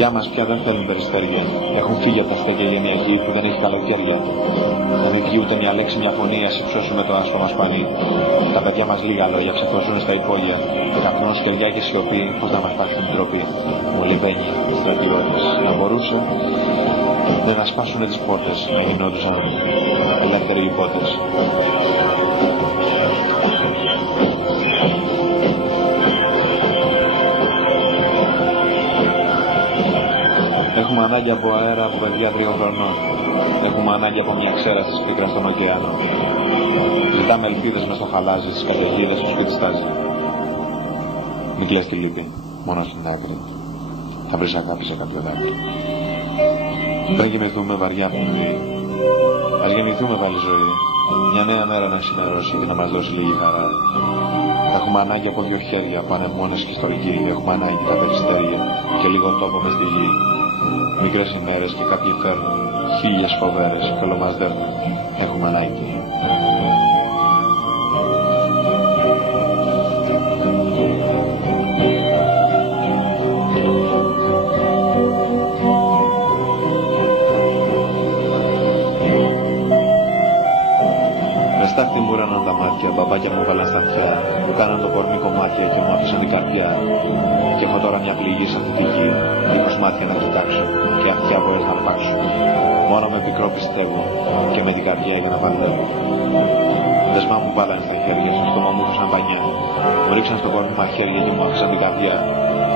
παιδιά μας πια δεν θέλουν περιστέρια. Έχουν φύγει από τα στέκια γενιακή που δεν έχει καλοκαίρια. Δεν βγει ούτε μια λέξη, μια φωνή, ας υψώσουμε το άστρο μας πανί. Τα παιδιά μας λίγα λόγια ξεφωσούν στα υπόγεια και καπνών σκεριά και σιωπή, πώς να μας πάρει την τροπή. Μολυβένοι, στρατιώτες, να μπορούσαν να σπάσουν τις πόρτες, να γινόντουσαν ελεύθεροι υπότες. Έχουμε ανάγκη από αέρα από παιδιά 3 χρονών. Έχουμε ανάγκη από μια ξέρα στις πίκρας στον ωκεάνο. Ζητάμε ελπίδες μες στο χαλάζι, στις καταιγίδες που σκουτιστάζει. Μην κλαις τη λύπη, μόνο στην άκρη. Θα βρεις αγάπη σε κάποιο δάκρυ. Δεν γεννηθούμε βαριά πνοή. Ας γεννηθούμε πάλι ζωή. Μια νέα μέρα να ξημερώσει και να μας δώσει λίγη χαρά. Έχουμε ανάγκη από 2 χέρια, πανεμόνες και στολικοί. Έχουμε ανάγκη τα περιστέρια και λίγο τόπο μες στη γη. Μικρές ημέρες και κάποιοι φέρνουν 1000 φοβέρες και όλο μας δέρνουν. Έχουμε ανάγκη. Στάχτη μου ράναν τα μάτια, μπαμπάκια μου βάλαν στα αυτιά, μου κάναν το κορμί κομμάτια και μου άφησαν την καρδιά. Και έχω τώρα μια πληγή σε αυτή τη γη, δίχως μάτια να κοιτάξω και αυτιά μπορείς να αρπάξω. Μόνο με πικρό πιστεύω και με την καρδιά για να παλεύω. Δεσμά μου βάλανε στα χέρια, στο στόμα μου είχαν πανιά. Μου ρίξαν στο κορμί μαχαίρια και μου άφησαν την καρδιά.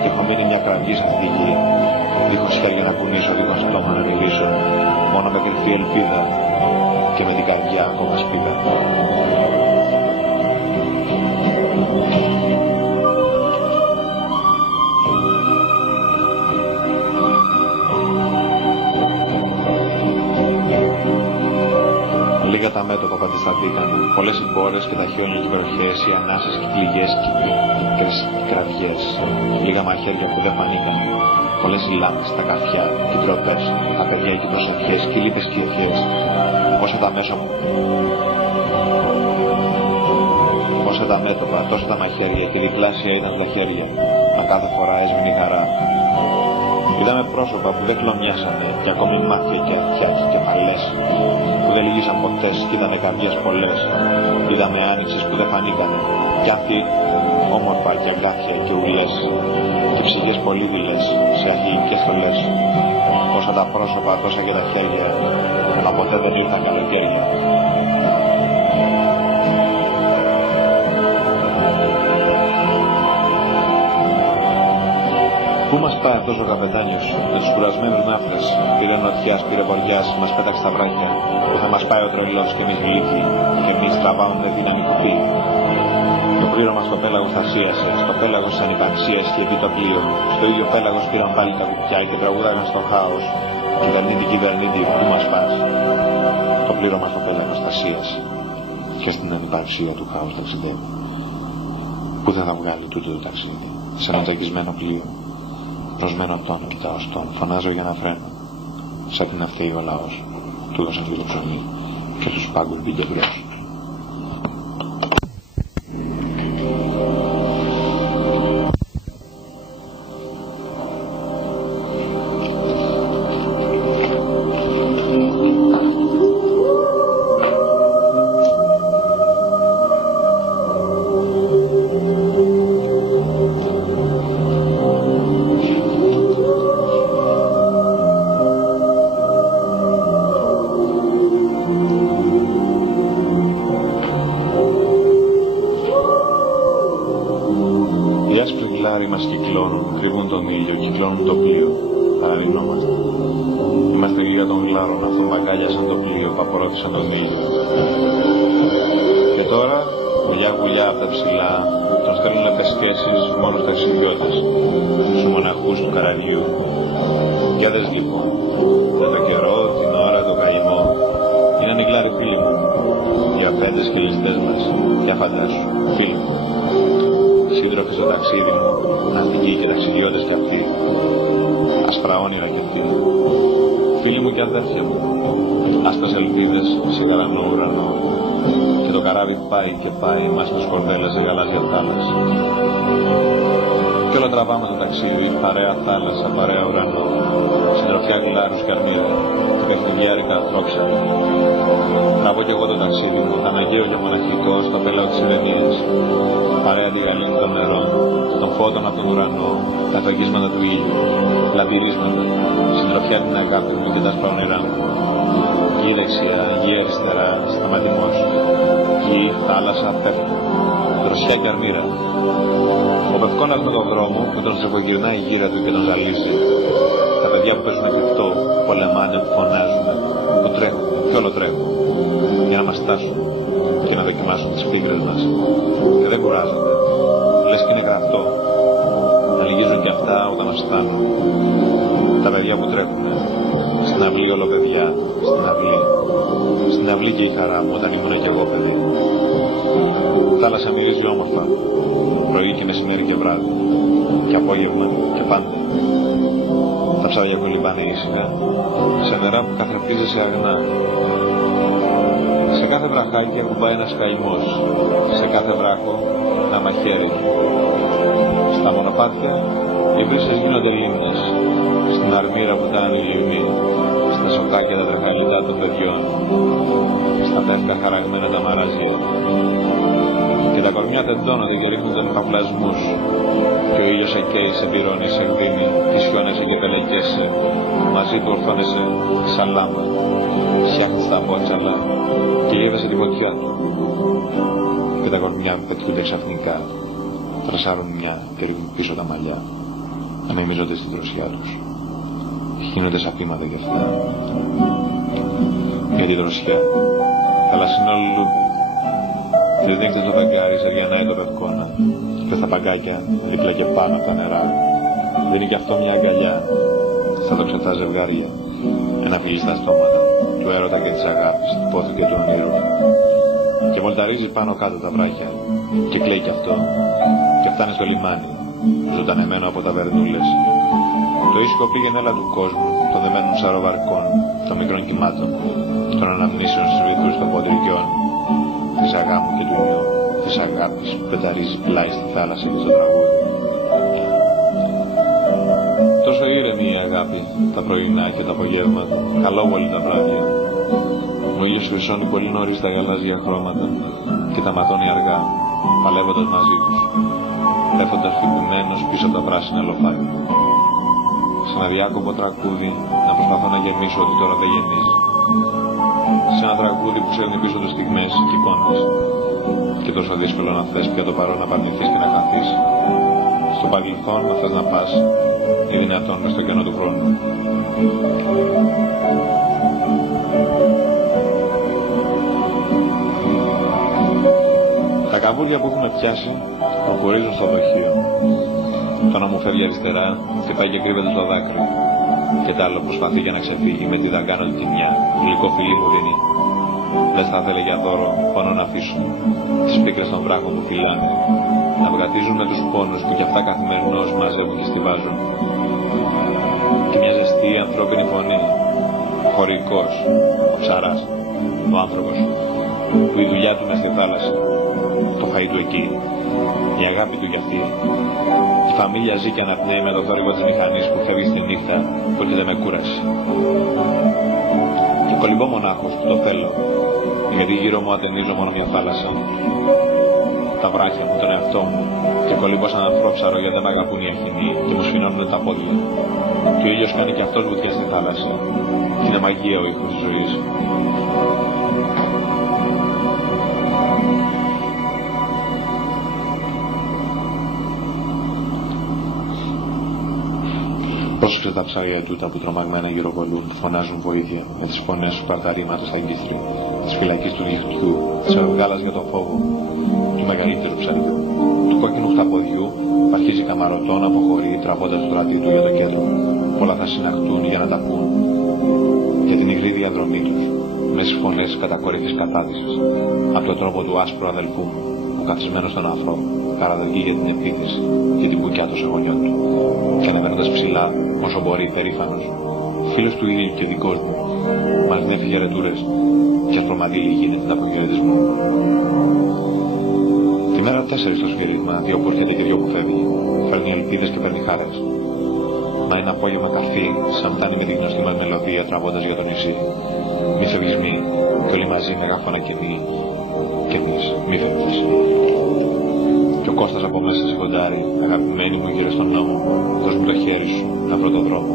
Και έχω μείνει μια κραυγή σε αυτή τη γη, δίχως χέρια να κουνήσω, δίχως στόμα να μιλήσω. Μόνο με κρυφή ελπίδα και με την καρδιά ακόμα σπίδα. Λίγα τα μέτωπα που αντισταθήκαν, πολλές οι μπόρες και τα χιόνια και οι βροχές, οι ανάσες και οι πληγές και οι κραυγές. Λίγα μαχαίρια που δεν φανήκαν, πολλές οι λάμπες, τα καφιά και οι τροπές, τα παιδιά και οι προσευχές και οι λύπες και οι ευχές. Όσα τα μέτωπα, τόσα τα μαχαίρια και διπλάσια ήταν τα χέρια, μα κάθε φορά έσβηνε η χαρά. Είδαμε πρόσωπα που δεν κλονιάσανε και ακόμη μάτια και αυτιά και κεφαλές που δεν λυγίσαν ποτέ και ήτανε καρδιές πολλές. Είδαμε άνοιξες που δεν φανήκανε κι αυτοί όμορφα και αγκάθια και ουλές και ψυχές πολύδηλες σε αρχαϊκές στολές. Όσα τα πρόσωπα, τόσα και τα χέρια, αλλά ποτέ δεν ήρθαν καλοκαίρια. Πού μας πάει αυτός ο καπετάνιος με τους κουρασμένους ναύτες, πήρε νοτιάς, πήρε βοριάς, μας πέταξε στα βράχια, που θα μας πάει ο τρελός και εμείς γλύκοι, και εμείς τραβάμε δύναμη κουπί. Το πλήρωμα στο πέλαγος θα σίασε, στο πέλαγος της ανυπαρξίας και επί το πλοίο, στο ίδιο πέλαγος πήραν πάλι τα κουπιά και τραγουδάγαν στο χάος. Κυβερνήτη, κυβερνήτη, πού μας πας? Το πλήρωμα στο πέλαγος θα σίασε και στην ανυπαρξία του χάους ταξιδεύει. Πού δεν θα βγάλει τούτο το ταξίδι, σε ένα τζακισμένο πλοίο. Προσμένο τόνο κοιτάω στον, φωνάζω για να φρένω. Σαν την αυτοί ο λαός, του έδωσαν το ψωμί και στους πάγκους μπήκε γλώσσος. Μας κυκλώνουν, κρύβουν τον ήλιο, κυκλώνουν το πλοίο, παραλυνόμαστε. Είμαστε λίγα των γλάρων, αυτόν μαγκάλιασαν το πλοίο, παπορώτησαν τον ήλιο. Και τώρα, βουλιά από τα ψηλά, τον στέλνουν επεσχέσεις μόνο στους ταξιδιώτες, στους μοναχούς του καραγιού. Για δες λοιπόν, για τον καιρό, την ώρα, τον καημό, είναι οι γλάροι φίλοι μου, για πέντες και ληστές μας, για φαντάσου, φίλοι μου. Σύντροφοι στο ταξίδι μου, ναυτικοί και ταξιδιώτες κι αυτοί, άσπρα όνειρα κι αυτοί. Φίλοι μου και αδέρφια μου, άσπρες ελπίδες, σιδερανό ουρανό, και το καράβι πάει και πάει, μας με σκορδέλες σε γαλάζια θάλασσα. Κι όλο τραβάμε το ταξίδι, παρέα θάλασσα, παρέα ουρανό, συντροφιά γλάρους και αρμύρα, και πεφτουγιάρικα τρόξα. Τραβώ κι εγώ το ταξίδι μου, αναγκαίο και μοναχικό, στο πέλαο της ηρεμίας. Παρέα τη γαλήνη των νερών, των φώτων από τον ουρανό, τα φεγγίσματα του ήλιου, λαμπυρίσματα, συντροφιά την αγάπη μου και τα σπρόνερά μου. Γη δεξιά, γη αριστερά, σταματημός. Γη, θάλασσα, πέφτω. Δροσιά και αρμύρα. Ο Πευκόνας με τον δρόμο που τον ζευγογυρνάει γύρα του και τον ζαλίζει. Τα παιδιά που παίζουν κρυφτό, πολεμάνε, που φωνάζουν, που τρέχουν, κι όλο τρέχουν. Για να μας στάσουν και να δοκιμάσουν τις πίκρες μας. Και δεν κουράζονται. Λες και είναι γραφτό. Να λυγίζουν κι αυτά όταν μας φτάνουν. Τα παιδιά που τρέχουν. Στην αυλή όλο παιδιά. Στην αυλή. Στην αυλή και η χαρά μου όταν ήμουν κι εγώ παιδί. Η θάλασσα μιλίζει όμορφα. Πρωί και μεσημέρι και βράδυ. Και απόγευμα και πάντα. Τα ψάρια κολυμπάνε ήσυχα. Σε νερά που καθρεφτίζεσαι αγνά. Σε κάθε βραχάκι ακουμπάει ένας καημός. Σε κάθε βράχο ένα μαχαίρι. Στα μονοπάτια οι βρύσες γίνονται λίμνες. Στην αρμύρα που ήταν η λίμνη. Στα σοκάκια τα τρεχαλιτά των παιδιών. Στα πεύκα χαραγμένα τα μαράζια. Και τα κορμιά τεντώνονται και ρίχνουν τον παυλασμούς. Και ο ήλιος σε καίει, σε πυρώνει, σε εκδίνει. Και σιώνεσαι και πελεκέσαι. Μαζί του ορθώνεσαι σαν λάμπα. Φτιάχνεις τα μπότσαλα και είδεσαι τη φωτιά του. Και τα κορμιά που πετιούνται ξαφνικά. Τρασάρουν μια και ρίχνουν πίσω τα μαλλιά. Να μιμίζονται στην δροσιά τους. Γίνονται σαπίματα κι αυτά. Για τη δροσιά. Θαλασσινό λουλούδι. Δεν δείχνεις το φεγγάρι, σε διανάει το Πευκόνα. Και στα παγκάκια, δίπλα και πάνω από τα νερά. Δίνει κι αυτό μια αγκαλιά. Στα τοξετά ζευγάρια. Ένα φιλί στα στόματα. Του έρωτα και της αγάπης, του πόθου και του ονείρου. Και βολταρίζει πάνω κάτω τα βράχια. Και κλαίει κι αυτό. Και φτάνει στο λιμάνι, ζωντανεμένο από ταβερνούλες. Το ήσυχο πήγαινε έλα του κόσμου, των δεμένων ψαροβαρκών, των μικρών κυμάτων, των αναμνήσεων στους βυθούς των ποντρικιών, της αγάμου και του νιού, της αγάπης που πεταρίζει πλάι στη θάλασσα και στο τραγούδι. Τόσο ήρεμη η αγάπη, τα πρωινά και τα απογεύματα, καλόβολη τα βράδια. Ο ήλιος χρυσώνει πολύ νωρίς τα γαλάζια χρώματα και τα ματώνει αργά, παλεύοντας μαζί τους, πέφτοντας φυπημένος πίσω από τα πράσινα λοφάρια. Σε ένα διάκοπο τραγούδι να προσπαθώ να γεμίσω ότι τώρα δεν γεμίζει. Σε ένα τραγούδι που σέρνει πίσω του στιγμές και εικόνες. Και τόσο δύσκολο να θες πια το παρόν να παρνηθείς και να χαθείς. Στο παρελθόν να θες να πας ή δυνατόν μες στο κενό του χρόνου. Τα καβούρια που έχουμε πιάσει προχωρίζουν στο δοχείο. Το να μου φεύγει αριστερά και πάει και κρύβεται στο δάκρυ. Και τ' άλλο προσπαθεί για να ξεφύγει με τη δαγκάνωτη τη μια, γλυκό φιλί μου δίνει. Δεν θα ήθελε για δώρο πόνο να αφήσω τις πίκρες των βράχων που φυλάνε, να βγατίζουν με τους πόνους που κι αυτά καθημερινώς μαζεύουν και στιβάζουν. Και μια ζεστή ανθρώπινη φωνή, χωρικός, ο ψαράς, ο άνθρωπος, που η δουλειά του μες στη θάλασσα, το φαΐ του εκεί, η αγάπη του για αυτή. Η φαμίλια ζει και αναπνέει με το θόρυβο της μηχανής που φεύγει στη νύχτα που έρχεται με κούραση. Και κολυμπώ μονάχος που το θέλω, γιατί γύρω μου ατενίζω μόνο μια θάλασσα. Τα βράχια μου, τον εαυτό μου, και κολυμπώ σαν ανθρώπσαρο γιατί δεν μ' αγαπούν οι ευθυνοί και μου σφινώνουν τα πόδια. Και ο ήλιος κάνει και αυτός βουτιά στη θάλασσα. Και είναι μαγεία ο ήχος της ζωής. Πρόσεξε τα ψάρια τούτα που τρομαγμένα γυροβολούν, φωνάζουν βοήθεια με τις φωνές του παρταρήματος στα γκίστρια, της φυλακής του νυχτιού, της αυγάλας για το φόβο, του μεγαλύτερου ψαρδιού, του κόκκινου χταποδιού που αρχίζει καμαρωτό να αποχωρεί τραβώντας το τρατή του για το κέντρο. Όλα θα συναχτούν για να τα πούν. Για την υγρή διαδρομή τους, με τις φωνές κατακόρυφης κατάδυσης, από τον τρόπο του άσπρου αδελφού μου, που καθισμένος στον αφρό, παραδελεί για την επίθεση και την μπουκιά των σαγωνιών του. Και ανεβαίνοντας ψηλά, όσο μπορεί περήφανος, φίλος του ήλιου και δικός μου, μας δίνει χαιρετούρες και ασπρομαδίλη γίνεται από χαιρετισμό. Τη Ημέρα 4 στο σφύριγμα, 2 που έρχεται και 2 που φεύγει. Φέρνει ελπίδες και παίρνει χαρές. Μα ένα απόγευμα καρφί, σαμπτάνει με τη γνωστή μας μελωδία τραβώντας για το νησί. Μη φεύγεις μη, κι όλοι μαζί μεγάφωνα καινή. Κι εμείς, μη φεύγεις. Κι ο Κώστας από μέσα σηκοντάρει, αγαπημένη μου γύρω στον νόμο. Δώσ' μου το χέρι σου, να βρω τον δρόμο.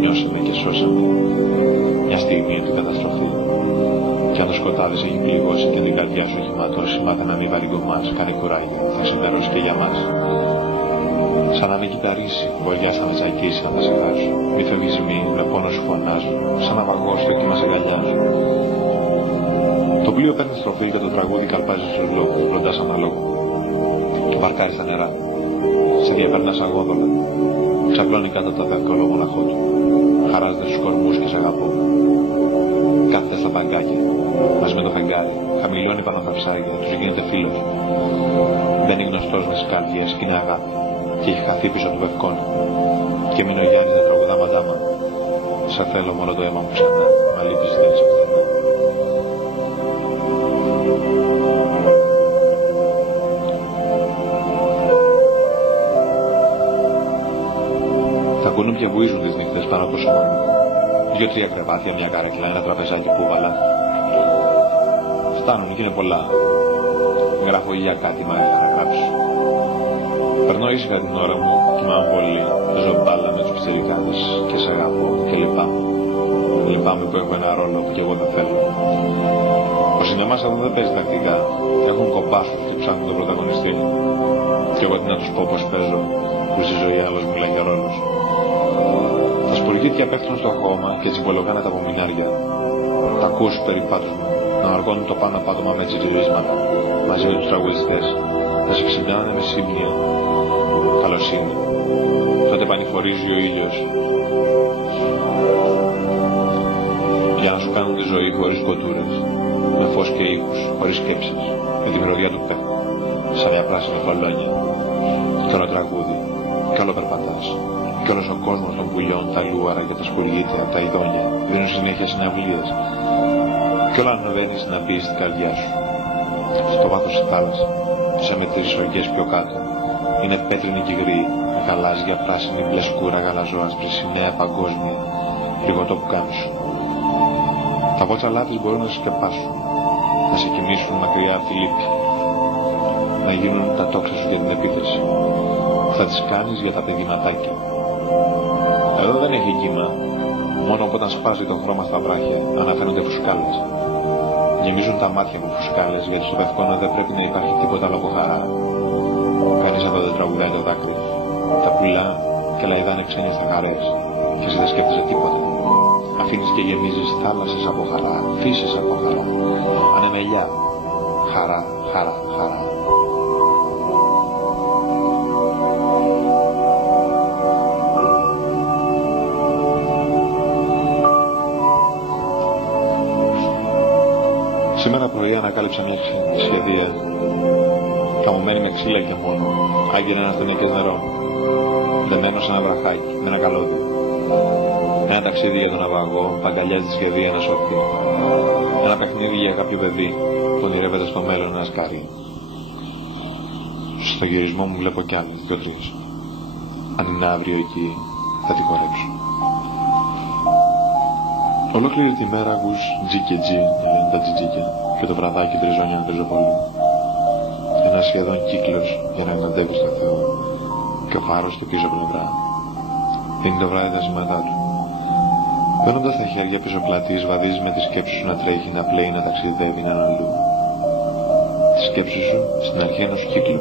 Νιώσε με και σώσε με. Μια στιγμή του καταστροφή. Κι αν το σκοτάδι σε έχει πληγώσει και την καρδιά σου έχει ματώσει, μάθε να μην βαριγκωμάς, κάνε κουράγιο, θα ξημερώσει και για μας. Σαν να με κυταρίσει, βολιά θα με τσακίσει να τα σιγάζω. Μη φεύγεις μη, με πόνο σου φωνάζω, σαν να βαγώ στο κύμα σε αγκαλιάζω. Το πλοίο παίρνει στροφή και το τραγούδι καλπάζει στους λόγους, βροντάς αναλόγου. Το παρκάρει στα νερά, σε διαπερνά σαν γόδολα. Ξαπλώνει κάτω από το δάκρυο μοναχό του. Χαράζεται στους κορμούς και σ' αγαπώ. Κάθεται στα παγκάκια, μαζί με το φεγγάρι, χαμηλώνει πάνω τα ψάρια, τους γίνεται φίλος. Μπαίνει γνωστός με τις καρδιές και είναι αγάπη, και έχει χαθεί πίσω του βευκόνα. Και μείνει ο Γιάννης να τραγουδά μαντάμα. Σε θέλω μόνο το αίμα μου ξανά, μα λείπεις δεν είσαι πουθενά. Τα κουνούπια βουίζουν τις νύχτες πάνω από το σώμα μου. 2-3 κρεβάτια, μια καρέκλα, ένα τραπεζάκι κούβαλα. Φτάνουν και είναι πολλά. Γράφω για κάτι μα να γράψω. Περνώ ήσυχα την ώρα μου, κοιμάμαι πολύ. Παίζω μπάλα με τους πιτσιρικάδες και σε αγαπώ και λυπάμαι. Λυπάμαι που έχω ένα ρόλο που κι εγώ δεν θέλω. Ο σινεμάς εδώ δεν παίζει τακτικά. Έχουν κομπάσους και ψάχνουν τον πρωταγωνιστή. Κι εγώ τι να τους πω πως παίζω, που στη ζωή άλλος μιλάει για ρόλους. Τα σπουργίτια πέφτουν στο χώμα και τσιμπολογάνε τα απομεινάρια. Τα ακούω στους περιπάτους μου να αργώνουν το πάνω πάτωμα με τσιριλίσματα μαζί με τους τραγουδιστές. Θα σε ξυπνάνε με σύμπνοια. Καλοσύνη. Τότε πανηφορίζει ο ήλιος για να σου κάνουν τη ζωή χωρίς κοτούρες, με φως και ήχους, χωρίς σκέψεις, με τη μυρωδιά του πέφτου, σαν μια πράσινη κολόνια. Κι όλο τραγούδι, κι όλο περπατάς, κι όλος ο κόσμος των πουλιών, τα λούαρα και τα σπουργίτια, τα ειδόνια, δίνουν συνέχεια συναυλίες. Κι όλα ανεβαίνεις να μπεις στην καρδιά σου. Στο βάθος της θάλασσα, τις αμετρήσεις οργές πιο κάτω, είναι πέτρινη και υγρή, με γαλάζια, πράσινη, μπλε σκούρα, γαλαζόασπρη, σημαία παγκόσμια, λιγοτό που κάνεις σου. Τα βότσαλά της μπορούν να σε σκεπάσουν, να σε κοιμήσουν μακριά από τη λύπη, να γίνουν τα τόξα σου για την επίθεση, που θα τις κάνεις για τα παιδηματάκια. Εδώ δεν έχει κύμα, μόνο όταν σπάζει το χρώμα στα βράχια, αναφέρονται φουσκάλες. Γεμίζουν τα μάτια μου φουσκάλες, γιατί στο πευκόνα δεν πρέπει να υπάρχει τίποτα άλλο από χαρά. Κανείς εδώ δεν τραγουδάει το δάκρυ. Τα πουλά και λαϊδάνε ξένες στα χαρές, και εσύ δεν σκέφτεσαι τίποτα. Αφήνεις και γεμίζεις θάλασσες από χαρά, φύσες από χαρά, ανεμελιά. Χαρά, χαρά, χαρά. Σήμερα πρωί ανακάλυψα μια σχεδία, καμωμένη με ξύλα και μόνο, άγγελε ένας τονικές νερό, δεμένο σε ένα βραχάκι, με ένα καλώδιο. Ένα ταξίδι για τον ναυαγό, παγκαλιάζει τη σχεδία να σωθεί. Ένα παιχνίδι για κάποιο παιδί, που ονειρεύεται στο μέλλον ένα σκάρι. Στο γυρισμό μου βλέπω κι άλλες, 2-3. Αν είναι αύριο εκεί, θα τη χορέψω. Ολόκληρη τη μέρα ακούς τζι και τζι, να λένε τα τζιτζίκια, και το βραδάκι τριζόνια να τριζοπολεί. Ένα σχεδόν κύκλος για να εναντεύει στο Θεό, και ο φάρος του πίσω πλευρά. Δίνει το βράδυ τα σήματά του. Παίρνοντας τα χέρια πίσω πλατής, βαδίζεις με τη σκέψη σου να τρέχει, να πλέει, να ταξιδεύει, να αλλού. Τη σκέψη σου στην αρχή ενός κύκλου.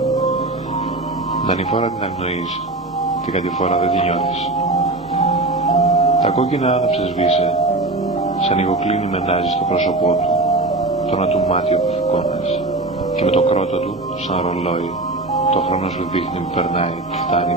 Την ανηφόρα την αγνοείς, την κατηφόρα δεν την νιώθεις. Τα κόκκινα άναψε σβήσε, σαν υγοκλίνη μενάζει στο πρόσωπό του, το ένα του μάτιο που φουκώνας, και με το κρότο του, σαν ρολόι, το χρόνο σου δείχνει που περνάει και φτάνει.